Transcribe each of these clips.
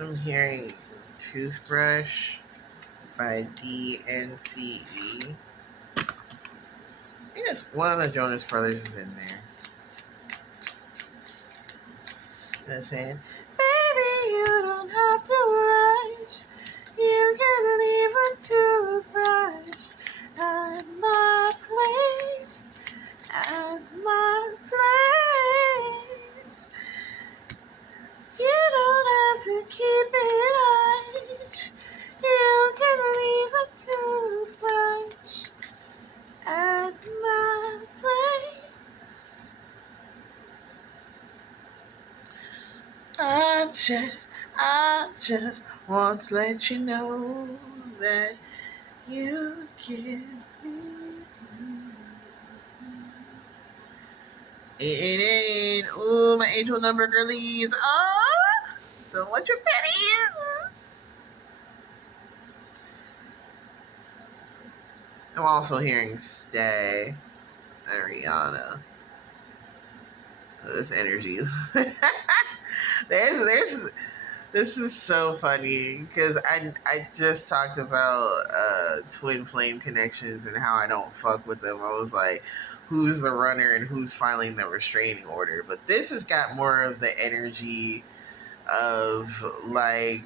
I'm hearing Toothbrush by DNCE. I guess one of the Jonas Brothers is in there. They're saying, "Baby, you don't have to rush. You can leave a toothbrush at my place. At my place. You don't have to keep it hush. You can leave a toothbrush at my place. I just want to let you know that you give me 888. Ooh, my angel number, girlies. Oh, don't want your pennies. I'm also hearing Stay, Ariana. This energy. there's this is so funny because I just talked about twin flame connections and how I don't fuck with them. I was like, who's the runner and who's filing the restraining order? But this has got more of the energy of like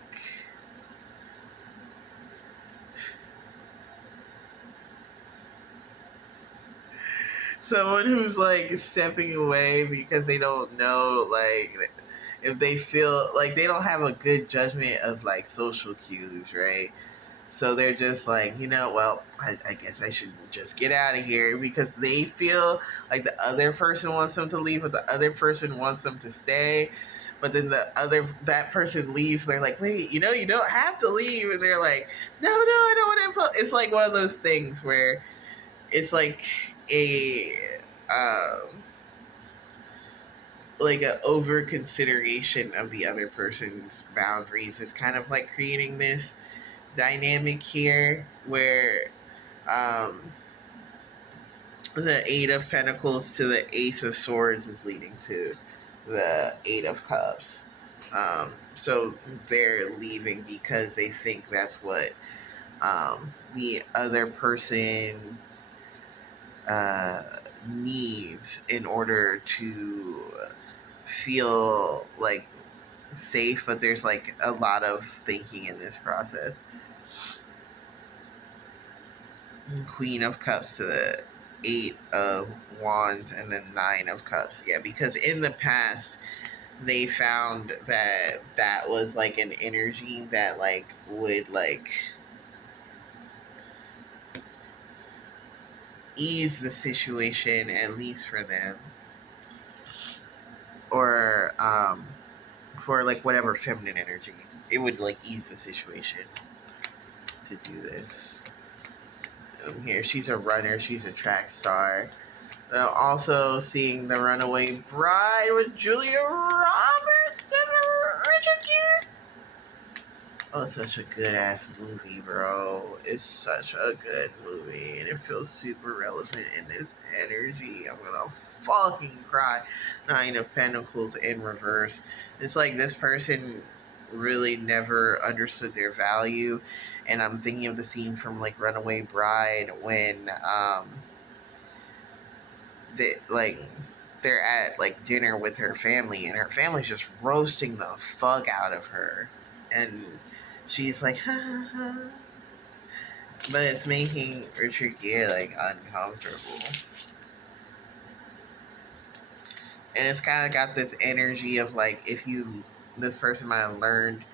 someone who's like stepping away because they don't know, like, if they feel like they don't have a good judgment of like social cues, right? So they're just like, well, I guess I should just get out of here because they feel like the other person wants them to leave, but the other person wants them to stay. But then that person leaves. They're like, wait, you don't have to leave, and they're like, no, I don't want to. It's like one of those things where it's a um, like a over consideration of the other person's boundaries is kind of like creating this dynamic here where um, the Eight of Pentacles to the Ace of Swords is leading to the Eight of Cups. So they're leaving because they think that's what the other person needs in order to feel like safe, but there's like a lot of thinking in this process. Queen of Cups to the Eight of Wands and then Nine of Cups. Yeah, because in the past they found that that was like an energy that like would like ease the situation, at least for them, or for like whatever feminine energy, it would like ease the situation to do this. Here, she's a runner, she's a track star. Also seeing The Runaway Bride with Julia Roberts and Richard Gere. Oh, it's such a good ass movie, bro. It's such a good movie, and it feels super relevant in this energy. I'm gonna fucking cry. Nine of Pentacles in reverse. It's like this person really never understood their value, and I'm thinking of the scene from like Runaway Bride when they like they're at like dinner with her family, and her family's just roasting the fuck out of her, and she's like, ha, ha, ha. But it's making Richard Gere like uncomfortable. And it's kind of got this energy of like, if this person might have learned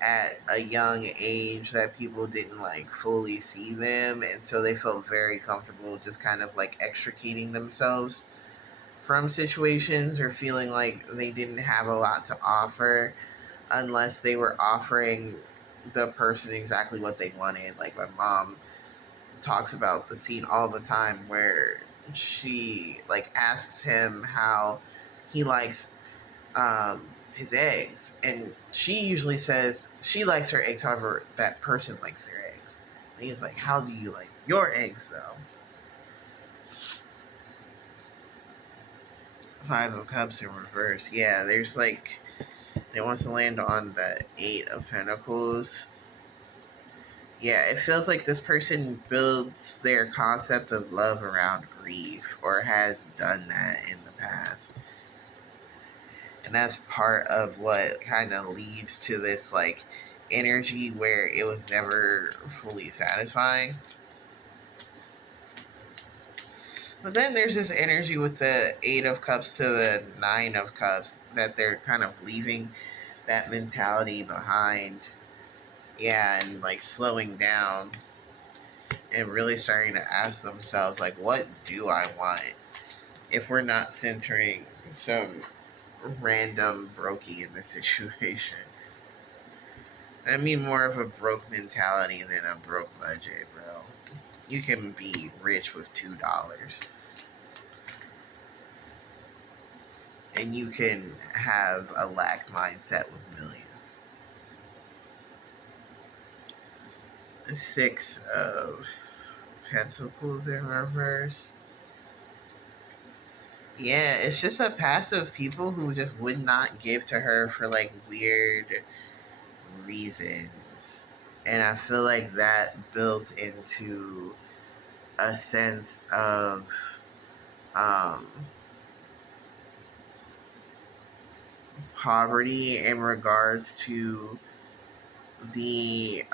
at a young age that people didn't like fully see them, and so they felt very comfortable just kind of like extricating themselves from situations, or feeling like they didn't have a lot to offer unless they were offering the person exactly what they wanted. Like my mom talks about the scene all the time where she like asks him how he likes his eggs, and she usually says she likes her eggs however that person likes their eggs. And he's like, how do you like your eggs though? Five of Cups in reverse. Yeah, there's like It wants to land on the Eight of Pentacles. Yeah, it feels like this person builds their concept of love around grief or has done that in the past. And that's part of what kind of leads to this like energy where it was never fully satisfying. But then there's this energy with the Eight of Cups to the Nine of Cups that they're kind of leaving that mentality behind. Yeah, and like slowing down and really starting to ask themselves, like, what do I want? If we're not centering some random brokey in the situation. I mean, more of a broke mentality than a broke budget, bro. You can be rich with $2. And you can have a lack mindset with millions. The Six of Pentacles in reverse. Yeah, it's just a passive people who just would not give to her for like weird reasons. And I feel like that built into a sense of um, poverty in regards to the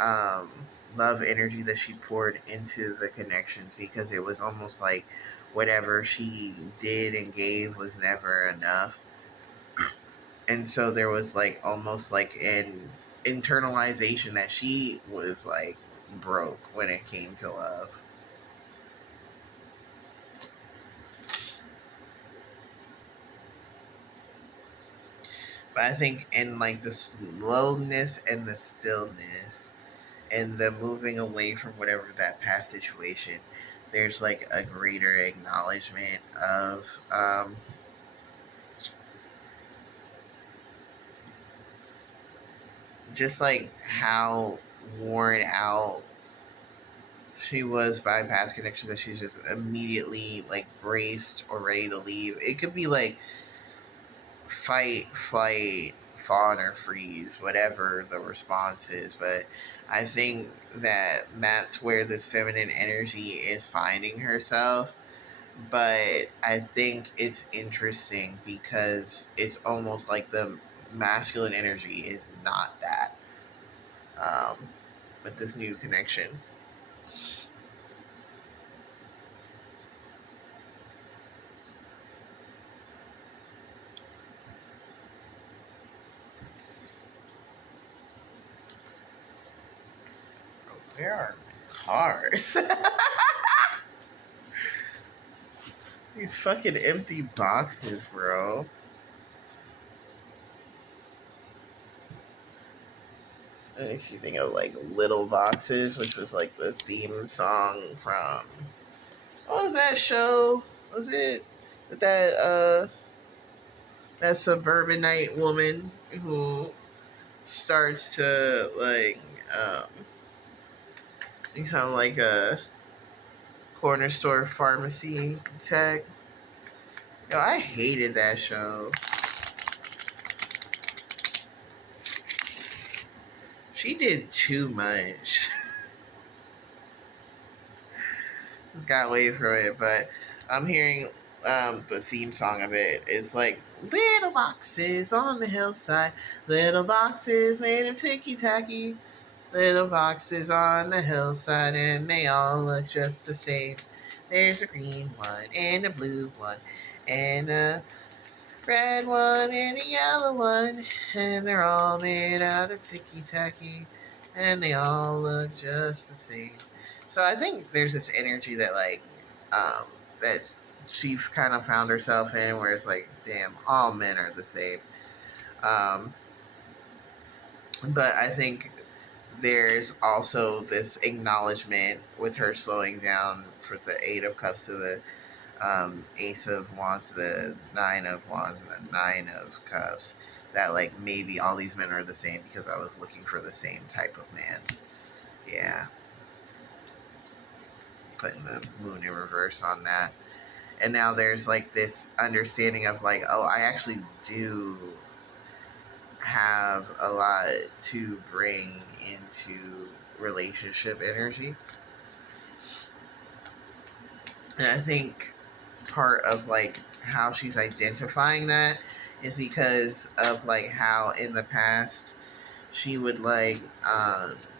love energy that she poured into the connections, because it was almost like whatever she did and gave was never enough. And so there was like almost like an internalization that she was like broke when it came to love. But I think in like the slowness and the stillness and the moving away from whatever that past situation, there's like a greater acknowledgement of just like how worn out she was by past connections, that she's just immediately like braced or ready to leave. It could be like fight, flight, fawn, or freeze, whatever the response is. But I think that that's where this feminine energy is finding herself. But I think it's interesting because it's almost like the masculine energy is not that with this new connection. Where are cars? These fucking empty boxes, bro. If you think of like Little Boxes, which was like the theme song from, what was that show? Was it that suburbanite woman who starts to like become like a corner store pharmacy tech? Yo, I hated that show. She did too much. Just got away from it, but I'm hearing the theme song of it. It's like little boxes on the hillside, little boxes made of ticky tacky, little boxes on the hillside, and they all look just the same. There's a green one and a blue one, and a red one and a yellow one, and they're all made out of ticky tacky, and they all look just the same. So I think there's this energy that like that she kind of found herself in, where it's like, damn, all men are the same. Um, but I think there's also this acknowledgement with her slowing down for the Eight of Cups to the Ace of Wands to the Nine of Wands and the Nine of Cups, that like maybe all these men are the same because I was looking for the same type of man. Yeah. Putting the moon in reverse on that. And now there's like this understanding of like, oh, I actually do have a lot to bring into relationship energy. And I think part of like how she's identifying that is because of like how in the past she would like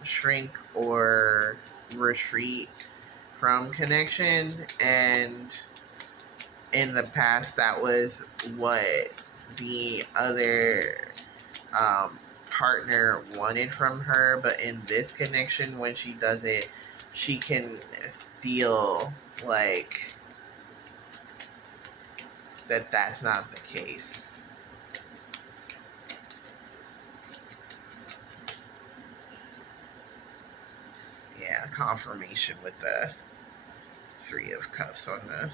shrink or retreat from connection, and in the past that was what the other um, partner wanted from her. But in this connection, when she does it, she can feel like that's not the case. Yeah, confirmation with the Three of Cups on the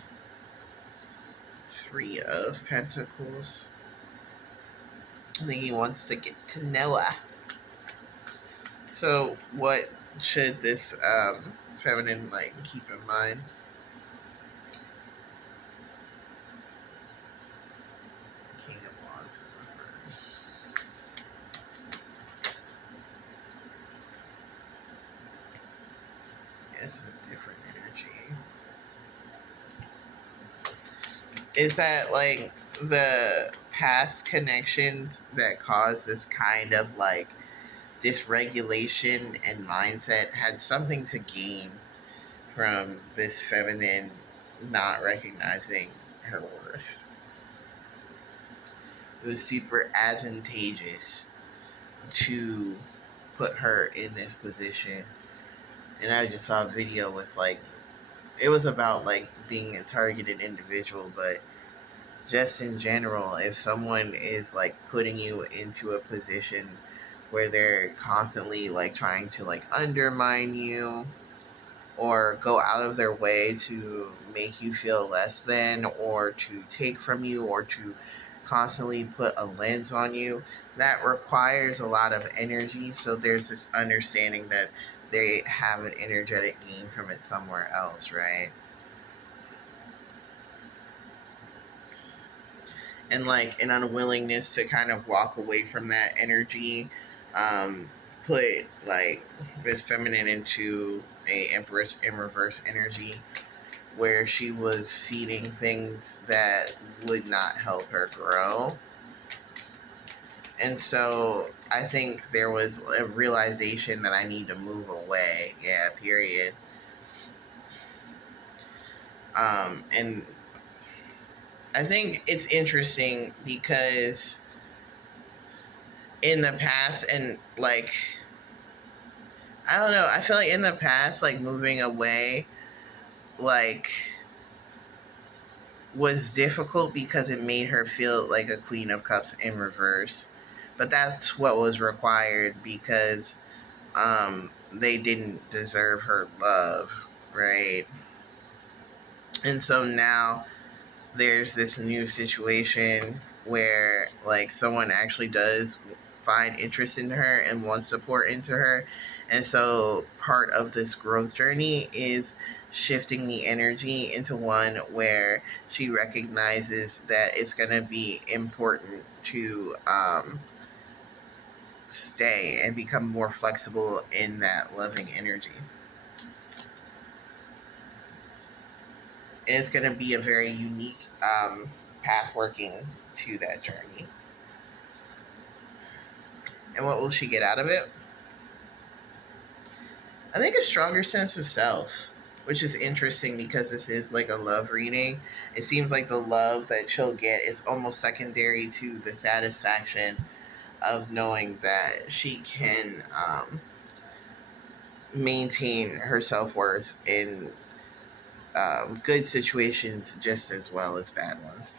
Three of Pentacles. I think he wants to get to Noah. So, what should this feminine like keep in mind? King of Wands in reverse. Yeah, this is a different energy. Is that like the past connections that cause this kind of like dysregulation and mindset had something to gain from this feminine not recognizing her worth? It was super advantageous to put her in this position. And I just saw a video with like, it was about like being a targeted individual, but just in general, if someone is like putting you into a position where they're constantly like trying to like undermine you or go out of their way to make you feel less than, or to take from you, or to constantly put a lens on you, that requires a lot of energy. So there's this understanding that they have an energetic gain from it somewhere else, right? And like an unwillingness to kind of walk away from that energy, um, put like this feminine into a Empress in reverse energy, where she was feeding things that would not help her grow. And so I think there was a realization that I need to move away. Yeah, period. And I think it's interesting because in the past, and like, I don't know, I feel like in the past, like moving away, like, was difficult because it made her feel like a Queen of Cups in reverse. But that's what was required because they didn't deserve her love, right? And so now there's this new situation where like someone actually does find interest in her and wants to pour into her. And so part of this growth journey is shifting the energy into one where she recognizes that it's going to be important to stay and become more flexible in that loving energy. And it's going to be a very unique path working to that journey. And what will she get out of it? I think a stronger sense of self, which is interesting because this is like a love reading. It seems like the love that she'll get is almost secondary to the satisfaction of knowing that she can maintain her self worth in good situations just as well as bad ones.